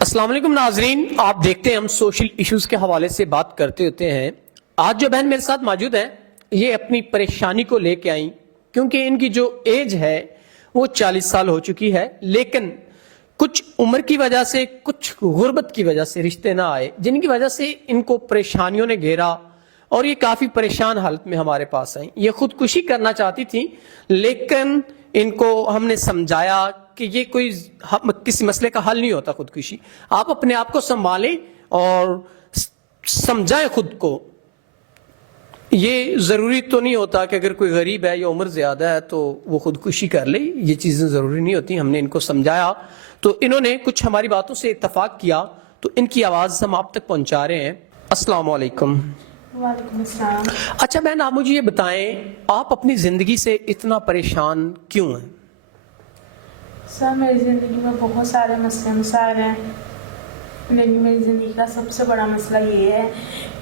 السلام علیکم ناظرین، آپ دیکھتے ہیں ہم سوشل ایشوز کے حوالے سے بات کرتے ہوتے ہیں۔ آج جو بہن میرے ساتھ موجود ہے یہ اپنی پریشانی کو لے کے آئیں، کیونکہ ان کی جو ایج ہے وہ 40 سال ہو چکی ہے، لیکن کچھ عمر کی وجہ سے، کچھ غربت کی وجہ سے رشتے نہ آئے، جن کی وجہ سے ان کو پریشانیوں نے گھیرا اور یہ کافی پریشان حالت میں ہمارے پاس آئیں۔ یہ خودکشی کرنا چاہتی تھی، لیکن ان کو ہم نے سمجھایا کہ یہ کوئی کسی مسئلے کا حل نہیں ہوتا خودکشی۔ آپ اپنے آپ کو سنبھالیں اور سمجھائیں خود کو۔ یہ ضروری تو نہیں ہوتا کہ اگر کوئی غریب ہے یا عمر زیادہ ہے تو وہ خودکشی کر لے، یہ چیزیں ضروری نہیں ہوتی۔ ہم نے ان کو سمجھایا تو انہوں نے کچھ ہماری باتوں سے اتفاق کیا، تو ان کی آواز ہم آپ تک پہنچا رہے ہیں۔ السلام علیکم۔ وعلیکم السلام۔ اچھا بہن، آپ مجھے یہ بتائیں، آپ اپنی زندگی سے اتنا پریشان کیوں ہیں؟ سر، میری زندگی میں بہت سارے مسئلے مسائل ہیں، لیکن میری زندگی کا سب سے بڑا مسئلہ یہ ہے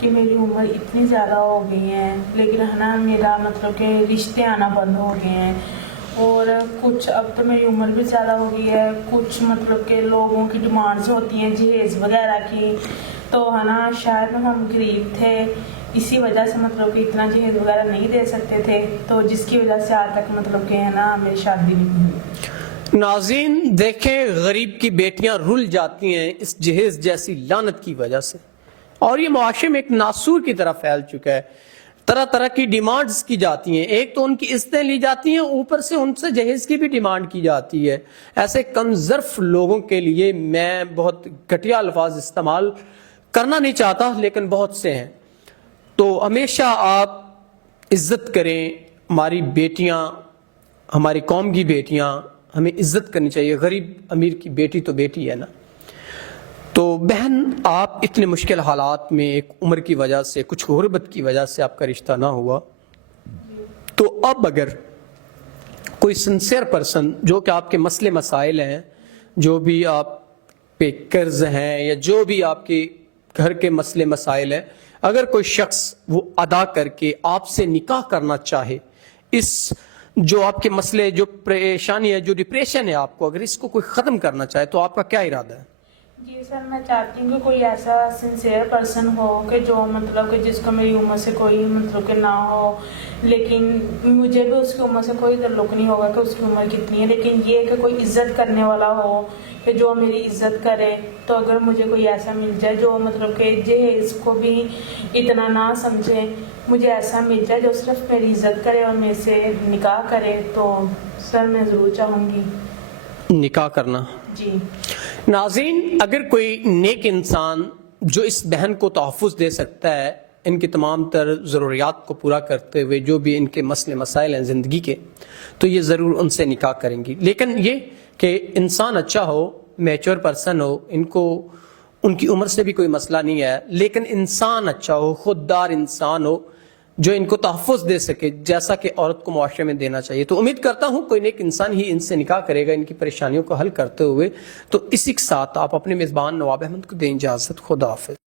کہ میری عمر اتنی زیادہ ہو گئی ہے، لیکن ہے نا میرا مطلب کہ رشتے آنا بند ہو گئے ہیں، اور کچھ اب تو میری عمر بھی زیادہ ہو گئی ہے، کچھ مطلب کہ لوگوں کی ڈیمانڈز ہوتی ہیں جہیز وغیرہ کی، تو ہے نا شاید ہم غریب تھے، اسی وجہ سے مطلب کہ اتنا جہیز وغیرہ نہیں دے سکتے تھے، تو جس کی وجہ سے آج تک مطلب کہ ہے نا میری شادی نہیں ہوئی۔ ناظرین دیکھیں، غریب کی بیٹیاں رل جاتی ہیں اس جہیز جیسی لعنت کی وجہ سے، اور یہ معاشرے میں ایک ناسور کی طرح پھیل چکا ہے۔ طرح طرح کی ڈیمانڈز کی جاتی ہیں، ایک تو ان کی عزتیں لی جاتی ہیں، اوپر سے ان سے جہیز کی بھی ڈیمانڈ کی جاتی ہے۔ ایسے کم ظرف لوگوں کے لیے میں بہت گھٹیا الفاظ استعمال کرنا نہیں چاہتا، لیکن بہت سے ہیں۔ تو ہمیشہ آپ عزت کریں، ہماری بیٹیاں، ہماری قوم کی بیٹیاں، ہمیں عزت کرنی چاہیے۔ غریب امیر کی بیٹی تو بیٹی ہے نا۔ تو بہن، آپ اتنے مشکل حالات میں ایک عمر کی وجہ سے، کچھ غربت کی وجہ سے آپ کا رشتہ نہ ہوا، تو اب اگر کوئی سنسیئر پرسن جو کہ آپ کے مسئلے مسائل ہیں، جو بھی آپ پہ قرض ہیں یا جو بھی آپ کے گھر کے مسئلے مسائل ہیں، اگر کوئی شخص وہ ادا کر کے آپ سے نکاح کرنا چاہے، اس جو آپ کے مسئلے، جو پریشانی ہے، جو ڈپریشن ہے آپ کو، اگر اس کو کوئی ختم کرنا چاہے تو آپ کا کیا ارادہ ہے؟ جی سر، میں چاہتی ہوں کہ کوئی ایسا سنسیئر پرسن ہو کہ جو مطلب کہ جس کو میری عمر سے کوئی مطلب کہ نہ ہو، لیکن مجھے بھی اس کی عمر سے کوئی تعلق نہیں ہوگا کہ اس کی عمر کتنی ہے، لیکن یہ کہ کوئی عزت کرنے والا ہو کہ جو میری عزت کرے۔ تو اگر مجھے کوئی ایسا مل جائے جو مطلب کہ جہیز کو بھی اتنا نہ سمجھے، مجھے ایسا مل جائے جو صرف میری عزت کرے اور میرے سے نکاح کرے، تو سر میں ضرور چاہوں گی نکاح کرنا۔ جی ناظرین، اگر کوئی نیک انسان جو اس بہن کو تحفظ دے سکتا ہے ان کی تمام تر ضروریات کو پورا کرتے ہوئے، جو بھی ان کے مسئلے مسائل ہیں زندگی کے، تو یہ ضرور ان سے نکاح کریں گی۔ لیکن یہ کہ انسان اچھا ہو، میچور پرسن ہو، ان کو ان کی عمر سے بھی کوئی مسئلہ نہیں ہے، لیکن انسان اچھا ہو، خوددار انسان ہو جو ان کو تحفظ دے سکے، جیسا کہ عورت کو معاشرے میں دینا چاہیے۔ تو امید کرتا ہوں کوئی نیک انسان ہی ان سے نکاح کرے گا ان کی پریشانیوں کو حل کرتے ہوئے۔ تو اسی کے ساتھ آپ اپنے میزبان نواب احمد کو دیں اجازت۔ خدا حافظ۔